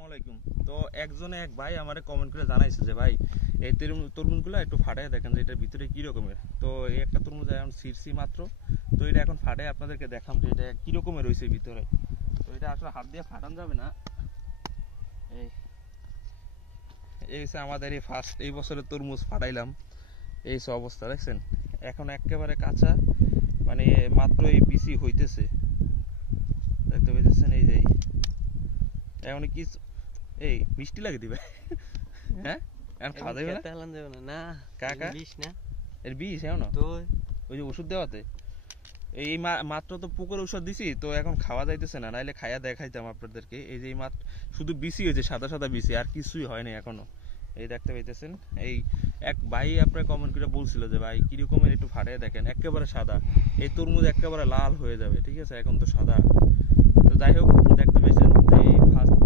আসসালামু আলাইকুম। তো একজনে এক ভাই আমারে কমেন্ট করে জানাইছে যে ভাই এই তরমুজগুলো একটু ফাটায় দেখেন যে এটার ভিতরে কি রকমের। তো এই একটা তরমুজ এখন ছিঁড়ছি মাত্র, তো এটা এখন ফাটায় আপনাদেরকে দেখাম যে এটা কি রকমের রয়েছে ভিতরে। তো এটা আসলে হাত দিয়ে ফাটানো যাবে না। এই হচ্ছে আমাদের এই ফার্স্ট এই বছরের তরমুজ ফাটাইলাম। এই সব অবস্থা দেখছেন, এখন একেবারে কাঁচা, মানে মাত্র এই বিসি হইতেছে, দেখতে পেয়েছেন। এই যে এখন কি এই মিষ্টি লাগে দিবে, হ্যাঁ এখন খাওয়া যাবে না না কাকা, বিষ না এর বিষ এমন তো ওই যে ওষুধ দেওয়াতে এই মাত্র তো পুকুরে ওষুধ দিছি, তো এখন খাওয়া যাইতেছে না, নাইলে খাইয়া দেখাইতাম আপনাদেরকে। এই যে মাত্র শুধু বিসি হয়েছে, সাদা সাদা বিসি, আর কিছুই হয়নি এখনো। এই দেখতে পাইতেছেন, এই এক ভাই আপনার কমেন্ট করে বলছিল যে ভাই কিরকমের একটু ফাটিয়ে দেখেন, একেবারে সাদা। এই তরমুজ একেবারে লাল হয়ে যাবে, ঠিক আছে, এখন তো সাদা। তো যাই হোক, দেখতে পাইছেন যে ফার্স্ট